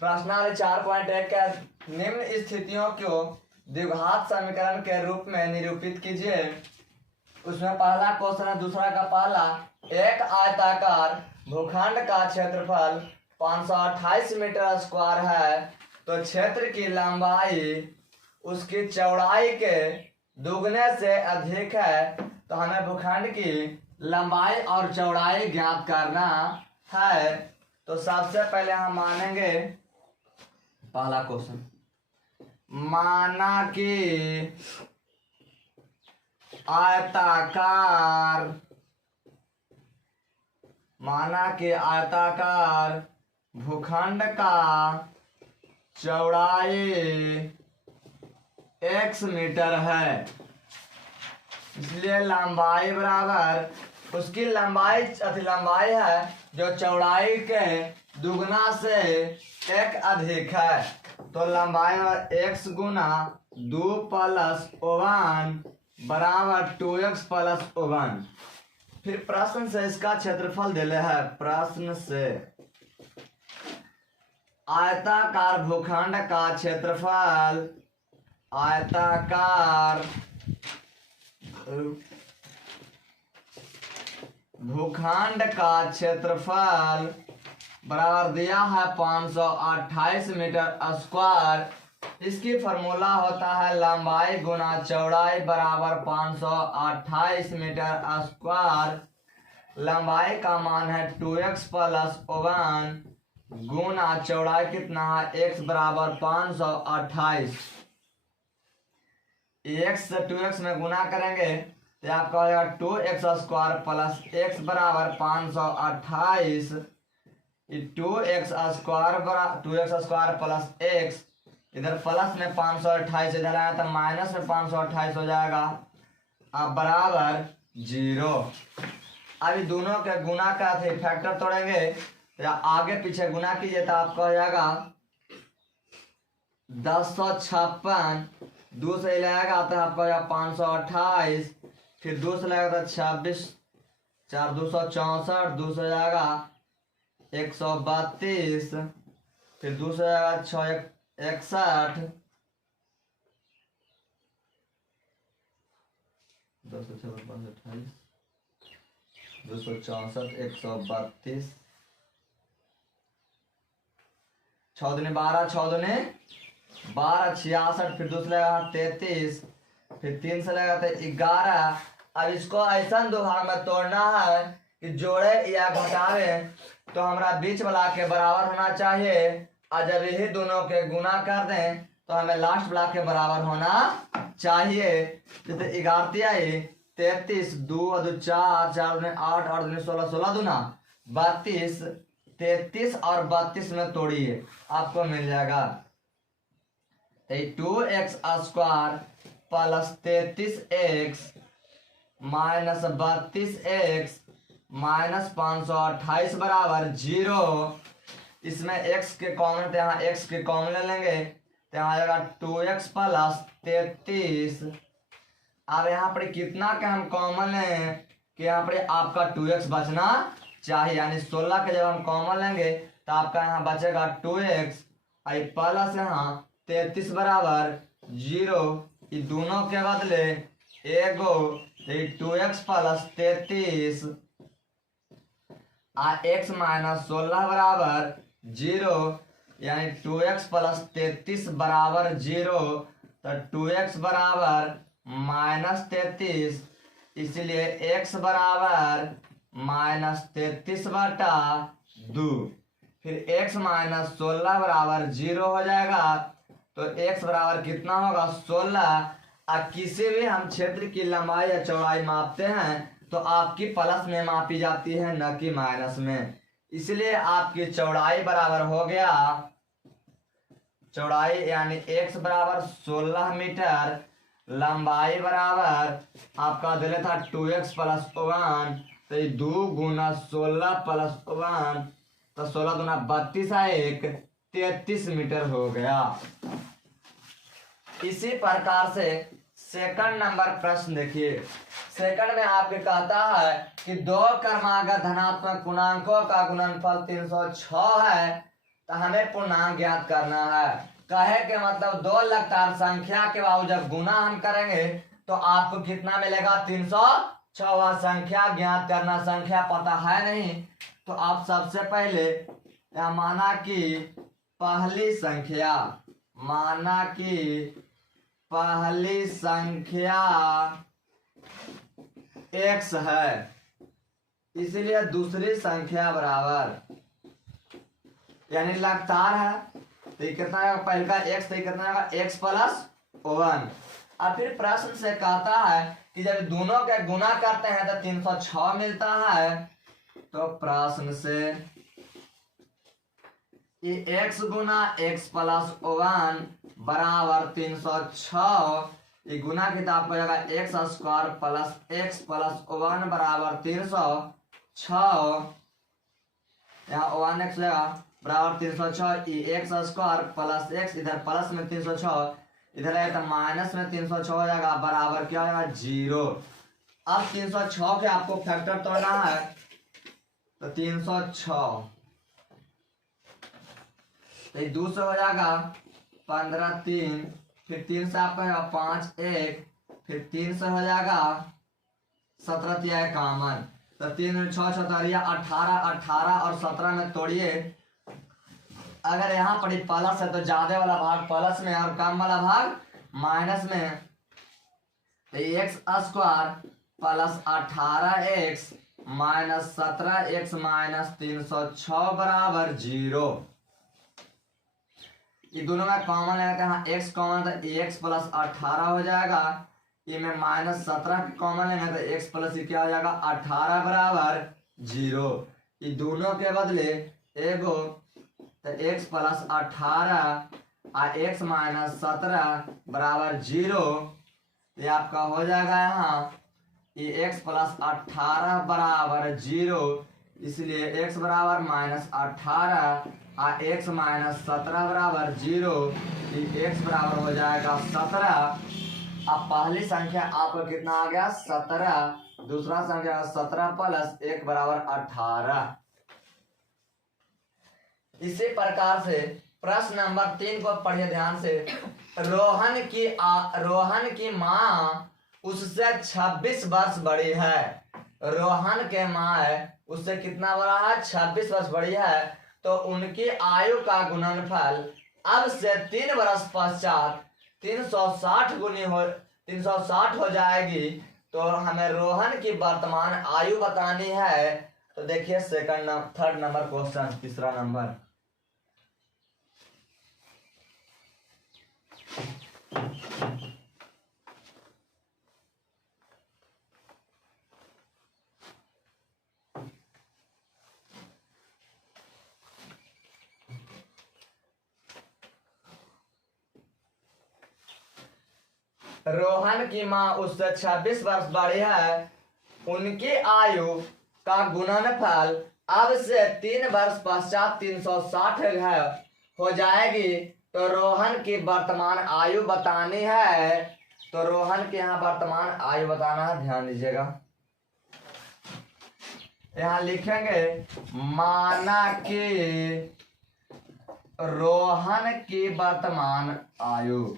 प्रश्नावली 4.1 के निम्न स्थितियों को द्विघात समीकरण के रूप में निरूपित कीजिए। उसमें पहला क्वेश्चन है, दूसरा का पहला, एक आयताकार भूखंड का क्षेत्रफल 528 मीटर स्क्वायर है, तो क्षेत्र की लंबाई उसकी चौड़ाई के दुगने से अधिक है। तो हमें भूखंड की लंबाई और चौड़ाई ज्ञात करना है। तो सबसे पहले हम मानेंगे पहला क्वेश्चन, माना कि आयताकार भूखंड का चौड़ाई x मीटर है, इसलिए लंबाई बराबर उसकी लंबाई है जो चौड़ाई के दुगना से एक अधिक है। तो लंबाई x गुना 2 + 1 बराबर 2x + 1। फिर प्रश्न से इसका क्षेत्रफल दिले है। प्रश्न से आयताकार भूखंड का क्षेत्रफल, आयताकार भूखंड का क्षेत्रफल बराबर दिया है 528 मीटर स्क्वायर। इसकी फॉर्मूला होता है लंबाई गुना चौड़ाई बराबर 528 मीटर स्क्वायर। लंबाई का मान है 2x + 1 गुना चौड़ाई कितना है, x बराबर 528। x से 2x में गुना करेंगे तो आपका हो जाएगा 2x² + x बराबर 528। 2x² + x, इधर प्लस में 528, इधर आया तो माइनस में 528 हो जाएगा। अब बराबर 0। अभी दोनों के गुना का थे फैक्टर तोड़ेंगे तो आगे पीछे गुना कीजिए तो आपका हो जाएगा 1056। 2 से लगेगा तो आपका हो जाएगा 528, फिर 2 से लगेगा तो 26, 4 264, 2 से जाएगा 132, फिर 2 से जाएगा 6 61, 264, 132, 6 दूनी 12, 6 दूनी 12, 66, फिर 2 से लगेगा 33, फिर 3 से लगेगा तो 11। अब इसको ऐसा दो भाग में तोड़ना है कि जोड़े या घटावे तो हमारा बीच वाला के बराबर होना चाहिए, और जब यही दोनों के गुना कर दें तो हमें लास्ट वाला के बराबर होना चाहिए। जैसे 11 आई 33, 2 और 4, 4 में 8, 8 में 16, 16 दूना 32, 33 और 32 में तोड़िए आपको मिल जाएगा 2x² + 33x - 32x - 528 बराबर 0। इसमें x के कॉमन, यहाँ x के कॉमन ले लेंगे तो यहाँ आ जाएगा 2x + 33। अब यहाँ पर कितना का हम कॉमन लें कि यहाँ पर आपका 2x बचना चाहिए, यानी 16 के जब हम कॉमन लेंगे तो आपका यहाँ बचेगा 2x प्लस यहाँ 33 बराबर 0। ये दोनों के बदले एगो 2x + 33 x - 16 बराबर 0, यानी 2x + 33 बराबर 0। तो 2x बराबर -33, इसलिए x बराबर -33/2। फिर x - 16 बराबर 0 हो जाएगा। तो x बराबर कितना होगा 16। किसी भी हम क्षेत्र की लंबाई या चौड़ाई मापते हैं तो आपकी प्लस में मापी जाती है, न कि माइनस में। इसलिए आपकी चौड़ाई बराबर हो गया, चौड़ाई यानी x बराबर 16 मीटर, लंबाई बराबर आपका दिले था 2x + 1, तो 2 गुना 16 + 1, तो 16 दूना 32 1 33 मीटर हो गया। इसी प्रकार से सेकंड नंबर प्रश्न देखिए। सेकंड में आपके कहता है कि दो क्रमागत धनात्मक पूर्णांकों का गुणनफल 306 है, तो हमें पूर्णांक ज्ञात करना है। कहे के मतलब दो लगातार संख्या के बाबू जब गुना हम करेंगे तो आपको कितना मिलेगा, 306 संख्या ज्ञात करना। संख्या पता है नहीं तो आप सबसे पहले या माना कि पहली संख्या, माना कि पहली संख्या x है, इसलिए दूसरी संख्या बराबर, यानी लगातार है तो ये कितना आएगा, पहले का x तो ये कितना आएगा x प्लस 1। और फिर प्रश्न से कहता है कि जब दोनों के गुना करते हैं तो 306 मिलता है। तो प्रश्न से ये x गुना x प्लस 1 बराबर 306, ये गुना किताब को जाएगा x square plus x plus 1 बराबर 306। यहाँ 1x जाएगा बराबर 306, एक्स स्क्वायर प्लस एक्स, इधर प्लस में 306, इधर आएगा तो माइनस में 306 हो जाएगा, बराबर क्या हो जाएगा 0। अब 306 के आपको फैक्टर तोड़ना है तो 306 तो 2 से हो जाएगा 15 3, फिर 3 से आपका है 5 1, फिर 3 से हो जाएगा 17 तिया कॉमन, तो 3 6 17 18, 18 और 17 में तोड़िए। अगर यहाँ पर प्लस है तो ज्यादा वाला भाग प्लस में और कम वाला भाग माइनस में, तो x square plus 18x minus 17x minus 306 बराबर 0। ये दोनों में कॉमन लेते हैं, x कॉमन तो x प्लस 18 हो जाएगा, ये में माइनस 17 कॉमन लेंगे तो x प्लस क्या हो जाएगा 18 बराबर 0। ये दोनों के बदले एगो तो x प्लस 18 और x माइनस 17 बराबर 0। ये आपका हो जाएगा यहाँ ये x प्लस 18 बराबर 0, इसलिए x बराबर माइनस 18 और x माइनस 17 बराबर 0, x बराबर हो जाएगा 17। अब पहली संख्या आपको कितना आ गया 17, दूसरा संख्या 17 प्लस 1 बराबर 18। इसी प्रकार से प्रश्न नंबर 3 को पढ़िए ध्यान से। रोहन की माँ उससे 26 वर्ष बड़ी है। रोहन के माँ है उससे कितना बड़ा है 26 वर्ष बड़ी है, तो उनकी आयु का गुणनफल अब से 3 वर्ष पश्चात 360 हो जाएगी। तो हमें रोहन की वर्तमान आयु बतानी है। तो देखिए थर्ड नंबर क्वेश्चन, तीसरा नंबर। रोहन की माँ उससे 26 वर्ष बड़ी है, उनकी आयु का गुणनफल अब से 3 वर्ष पश्चात 360 हो जाएगी। तो रोहन की वर्तमान आयु बतानी है। तो रोहन की यहाँ वर्तमान आयु बताना है, ध्यान दीजिएगा। यहाँ लिखेंगे माना कि रोहन की वर्तमान आयु,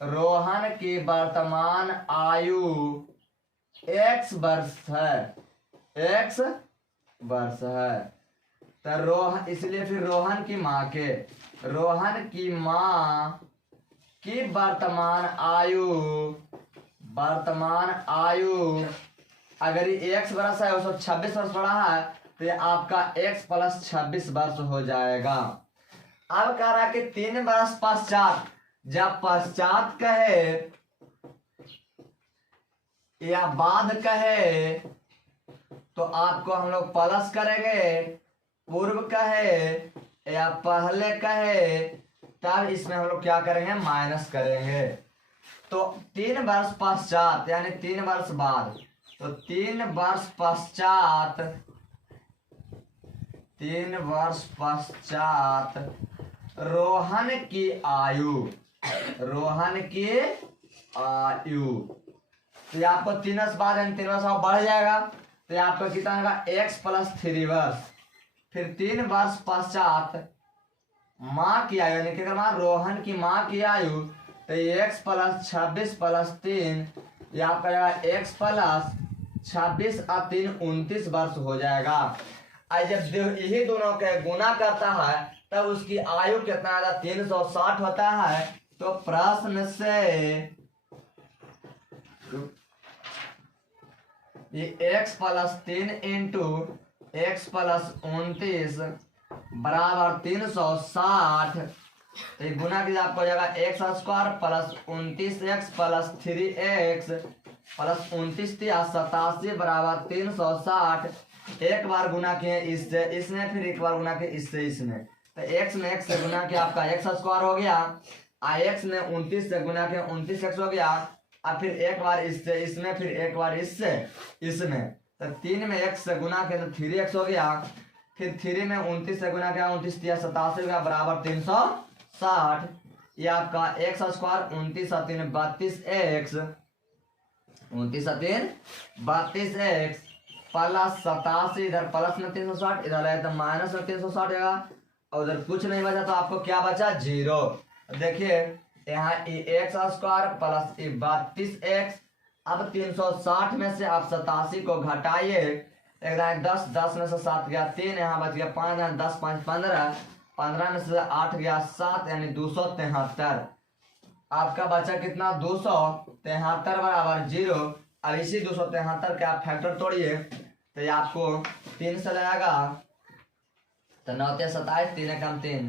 रोहन की वर्तमान आयु x वर्ष है, x वर्ष है। तो इसलिए फिर रोहन की माँ की वर्तमान आयु अगर ये x वर्ष है 126 वर्ष बड़ा है, तो ये आपका x प्लस 26 वर्ष हो जाएगा। अब कह रहा है कि 3 वर्ष पश्चात, जब पश्चात कहे या बाद कहे तो आपको हम लोग प्लस करेंगे, पूर्व कहे या पहले कहे तब इसमें हम लोग क्या करेंगे माइनस करेंगे। तो 3 वर्ष पश्चात यानी 3 वर्ष बाद, तो 3 वर्ष पश्चात रोहन की आयु तो ये आपको 3 बाद 3 बढ़ जाएगा, तो ये आपको कितना होगा x प्लस 3 वर्ष। फिर 3 वर्ष पश्चात माँ की आयु, यानी कि अगर माँ रोहन की माँ की आयु, तो x प्लस 26 प्लस 3, ये आपका जाएगा x प्लस 26 और 3 29 वर्ष हो जाएगा। आज जब यही दोनों के गुना करता है तब उसकी आयु कितना आएगा 360 होता है। तो प्रश्न से ये x plus 3 into x plus 29 बराबर 360, तो ये गुना कीजिए आपको हो जाएगा x square plus 29x plus 3x plus 29 87 बराबर 360। एक बार गुना किए इससे इसमें, फिर एक बार गुना किए इससे इसमें, तो x में x से गुना किया आपका x स्क्वायर हो गया, x में 29 से गुना किया 29x हो गया, अब फिर एक बार इससे इसमें, फिर एक बार इससे इसमें, तो 3 में x से गुना किया तो 3x हो गया, फिर 3 में 29 से गुना किया 29 87 हो गया बराबर 360। ये आपका x स्क्वायर 29 और 3 32x, 29 और 3 32x प्लस 87, इधर प्लस में 360, इधर है तो माइनस में 360 जाएगा, और उधर कुछ नहीं बचा तो आपको क्या बचा 0। देखिए यहाँ एक्स स्क्वायर प्लस 32x, अब 360 में से आप 87 को घटाइए, एक 10, 10 में से 7 गया 3, यहाँ बच गया 5, 10 5 15, 15 में से 8 गया 7, यानी 273। आपका बचा कितना 273 बराबर 0। अब इसी 273 के आप फैक्टर तोड़िए, तो ये आपको 3 से लगाएगा तो 9 3 27, 3 कम 3,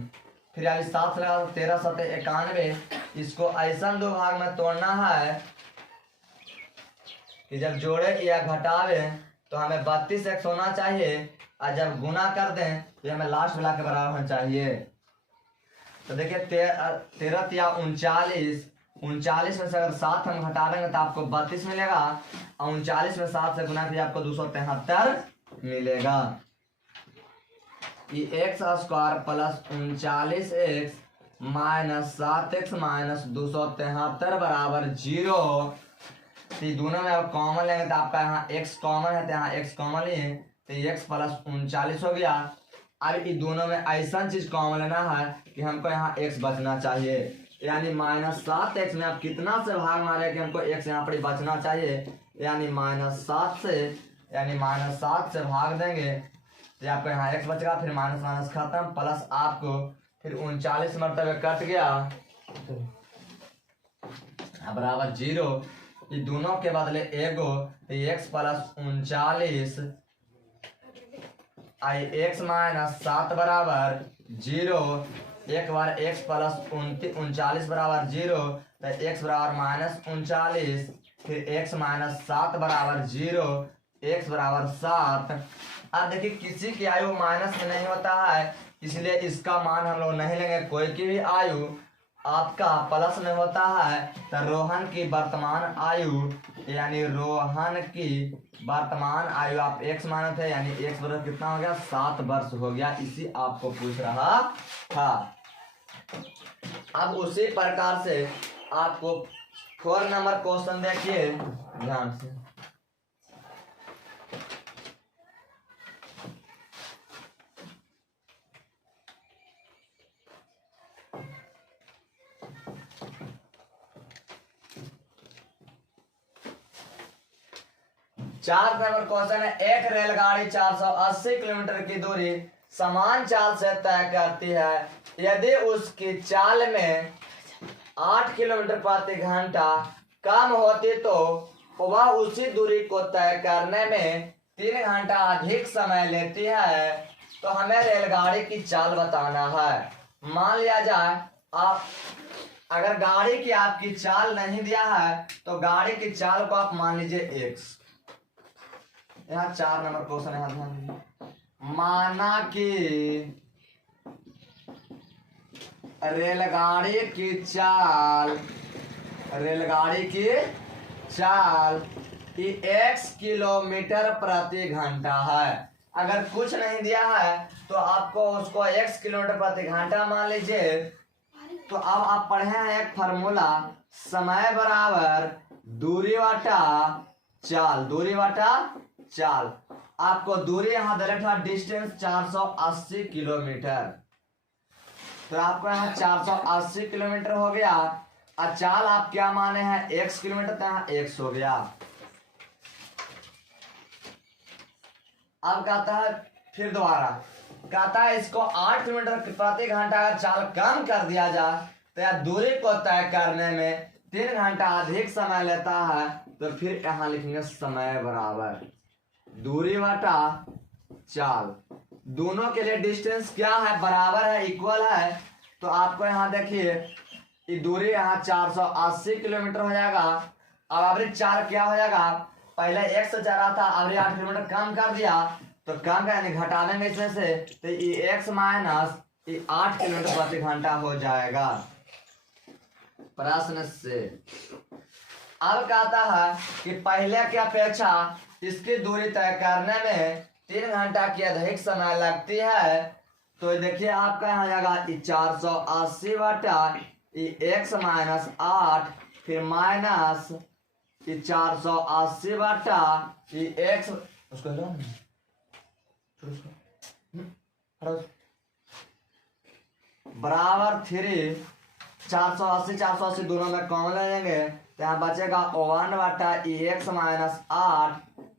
फिर अभी 7 लगा 13 7 91। इसको ऐसा दो भाग में तोड़ना है कि जब जोड़े या घटावे तो हमें 32x होना चाहिए, और जब गुना कर दें तो हमें लास्ट वाला के बराबर होना चाहिए। तो देखिए 13 या 39, 39 में से अगर 7 हम घटावेंगे तो आपको 32 मिलेगा, और 39 में 7 से गुना किया आपको 273 मिलेगा। ये x square plus 39x minus 7x minus 273 बराबर 0। तो दोनों में आप कॉमन लेंगे तो आपका यहाँ x कॉमन है, तो यहाँ x कॉमन लिए तो x प्लस 39 हो गया। अब ये दोनों में ऐसा चीज कॉमन लेना है कि हमको यहाँ x बचना चाहिए, यानी माइनस 7x में आप कितना से भाग मारे कि हमको x यहाँ पर बचना चाहिए, यानी माइनस 7 से, यानी माइनस 7 से भाग देंगे तो आपको यहाँ x बचेगा, फिर माइनस माइनस खत्म, प्लस आपको फिर 39 मरतबे कट गया बराबर 0। ये दोनों के बदले एगो तो x प्लस 39 आई x माइनस 7 बराबर 0। एक बार x प्लस 39 बराबर 0, तो x बराबर माइनस 39, फिर x माइनस 7 बराबर 0, x बराबर 7। अब देखिए किसी की आयु माइनस में नहीं होता है, इसलिए इसका मान हम लोग नहीं लेंगे। कोई की भी आयु आपका प्लस में होता है तो रोहन की वर्तमान आयु, यानी रोहन की वर्तमान आयु आप x माने थे, यानी x बराबर कितना हो गया 7 वर्ष हो गया, इसी आपको पूछ रहा था। अब उसी प्रकार से आपको 4 नंबर क्वेश्चन देखिए ध्यान से। चार नंबर क्वेश्चन है, एक रेलगाड़ी 480 किलोमीटर की दूरी समान चाल से तय करती है। यदि उसकी चाल में 8 किलोमीटर प्रति घंटा कम होती तो वह उसी दूरी को तय करने में 3 घंटा अधिक समय लेती है। तो हमें रेलगाड़ी की चाल बताना है। मान लिया जाए आप अगर गाड़ी की आपकी चाल नहीं दिया है तो गाड़ी की चाल को आप मान लीजिए x। यहाँ 4 नंबर क्वेश्चन है, ध्यान दीजिए। माना कि रेलगाड़ी की चाल x किलोमीटर प्रति घंटा है। अगर कुछ नहीं दिया है तो आपको उसको x किलोमीटर प्रति घंटा मान लीजिए। तो अब आप पढ़े हैं एक फार्मूला, समय बराबर दूरी वाटा चाल, दूरी वाटा चाल। आपको दूरी यहाँ दे रखा डिस्टेंस 480 किलोमीटर, तो आपको यहाँ 480 किलोमीटर हो गया। और चाल आप क्या माने हैं x किलोमीटर, तो यहाँ x हो गया। अब कहता है फिर दोबारा कहता है इसको 8 किलोमीटर प्रति घंटा अगर चाल कम कर दिया जाए तो यह दूरी को तय करने में 3 घंटा अधिक समय लेता है। तो फिर यहाँ लिखेंगे समय बराबर दूरी बटा चाल। दोनों के लिए डिस्टेंस क्या है, बराबर है, इक्वल है। तो आपको यहाँ देखिए ये दूरी यहाँ 480 किलोमीटर हो जाएगा। अब एवरेज चाल क्या हो जाएगा, पहले 1 से जा रहा था, एवरेज 8 किलोमीटर कम कर दिया, तो कम यानी घटा देंगे इसमें से, तो ये x माइनस 8 किलोमीटर प्रति घंटा हो जाएगा प्रश्न से। अब कहता है कि पहले की अपेक्षा इसकी दूरी तय करने में 3 घंटा की अधिक समय लगती है। तो देखिए आपका यहाँ जाएगा 480 बटा x माइनस 8, फिर माइनस 480 बटा x, उसको बराबर 3। 480 दोनों में कॉमन ले लेंगे तो यहाँ बचेगा 1 बटा x माइनस 8,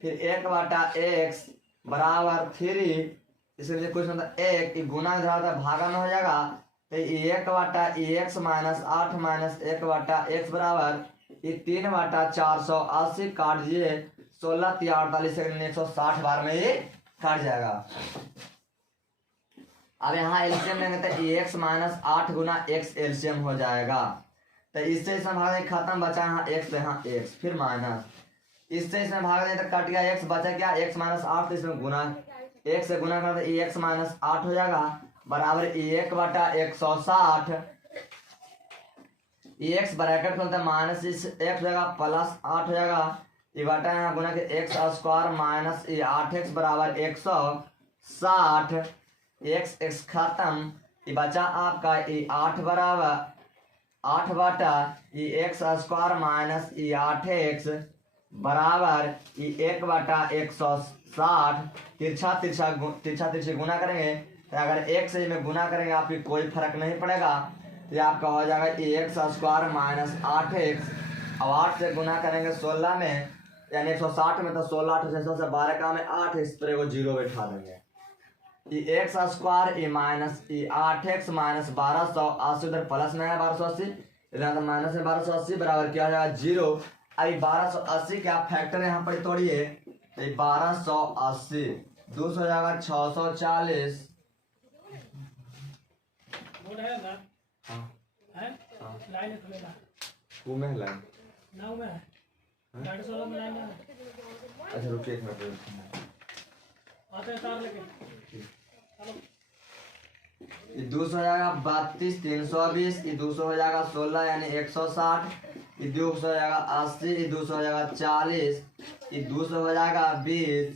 फिर 1 बटा x बराबर 3। इसलिए कुछ मतलब 1 गुना इधर भागा में हो जाएगा, तो 1 बटा x माइनस 8 माइनस 1 बटा x बराबर 3 बटा 480 काट दिए 16 48 160 बार में ये कट जाएगा। अब यहाँ एलसीएम लेंगे तो x माइनस 8 गुना x एलसीएम हो जाएगा। तो इससे इसमें भाग खत्म, बचा यहाँ x तो यहाँ x, फिर माइनस इससे इसमें भाग दें तो कट गया x, बचा क्या x माइनस 8, तो इसमें गुना 1 से गुना कर तो x माइनस 8 हो जाएगा बराबर 1 बटा 160। x ब्रैकेट खोलते हैं माइनस x हो जाएगा प्लस 8 हो जाएगा, ये बटा यहाँ गुना के x स्क्वायर माइनस 8x बराबर 160। x खत्म, ये बचा आपका 8 बराबर 8 बटा x स्क्वायर माइनस 8x बराबर 1 बटा 160। तिरछा गुना करेंगे तो अगर x से में गुना करेंगे आपकी कोई फर्क नहीं पड़ेगा, तो आपका हो जाएगा x स्क्वायर माइनस 8x। अब 8 से गुना करेंगे 16 में यानी 160 में, तो 16 8 से 12 का में 8, इस पर एगो जीरो बैठा देंगे। x square minus 8x minus 1280, उधर प्लस में है 1280, इधर माइनस में 1280 बराबर क्या हो जाएगा 0। अभी 1280 के आप फैक्टर यहाँ पर तोड़िए, तो 1280 200 हो जाएगा 640। अच्छा रुकिए एक मिनट, ये 200 हो जाएगा 32 320, ये 200 हो जाएगा 16 यानी 160, ये 200 हो जाएगा 80, ये 200 हो जाएगा 40, ये 200 हो जाएगा 20,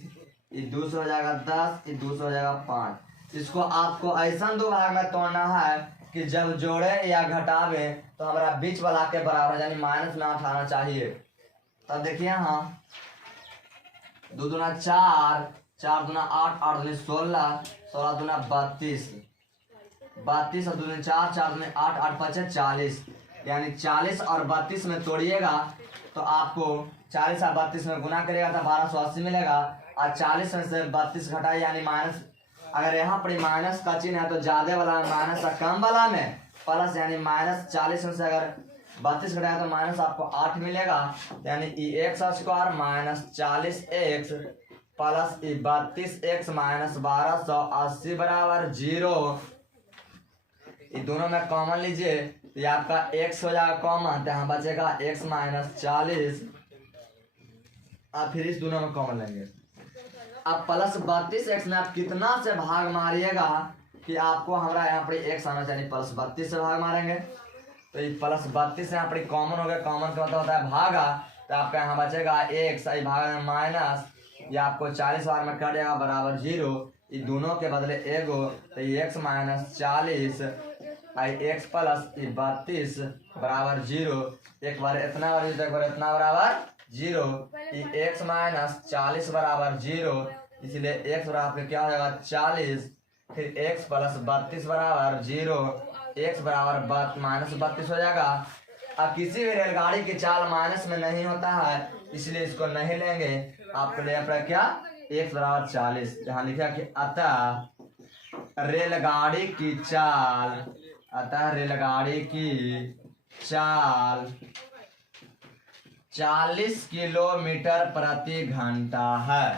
ये 200 हो जाएगा 10, ये 200 हो जाएगा 5। इसको आपको ऐसा दो भाग में तोड़ना है कि जब जोड़े या घटावे तो हमारा बीच वाला के बराबर यानी माइनस में उठाना चाहिए। तब देखिए यहाँ 2 दूना 4, 4 दूना 8, 8 दूनी 16, 16 दूना 32, 32 और 2 दूनी 4, 4 दूनी 8, 8 5 40, यानी 40 और 32 में तोड़िएगा तो आपको 40 और 32 में गुना करिएगा तो 1280 मिलेगा, और 40 में से 32 घटाए यानी माइनस, अगर यहाँ पर माइनस का चिन्ह है तो ज्यादा वाला माइनस और कम वाला में प्लस, यानी माइनस 40 में से अगर 32 घटाया तो माइनस आपको 8 मिलेगा, यानी x square minus 40x plus 32x minus 1280 बराबर 0। ये दोनों में कॉमन लीजिए तो ये आपका x हो जाएगा कॉमन, तो यहाँ बचेगा x माइनस 40, अब फिर इस दोनों में कॉमन लेंगे। अब प्लस 32x में आप कितना से भाग मारिएगा कि आपको हमारा यहाँ पर x आना चाहिए, प्लस 32 से भाग मारेंगे तो ये प्लस 32 यहाँ पर कॉमन हो गया, कॉमन का मतलब होता है भागा, तो आपका यहाँ बचेगा x, भागा में माइनस, ये आपको 40 बार में कट जाएगा बराबर 0। ये दोनों के बदले एगो, तो ये x माइनस 40 आई एक्स प्लस 32 बराबर 0। एक बार इतना और एक बार इतना बराबर 0। एक्स माइनस 40 बराबर 0, इसलिए एक्स बराबर क्या हो जाएगा 40। फिर एक्स प्लस 32 बराबर 0, एक्स बराबर माइनस 32 हो जाएगा। अब किसी भी रेलगाड़ी की चाल माइनस में नहीं होता है, इसलिए इसको नहीं लेंगे। आपको ले पड़ा क्या एक्स बराबर 40। यहाँ लिखा कि अतः रेलगाड़ी की चाल, अतः रेलगाड़ी की चाल 40 किलोमीटर प्रति घंटा है।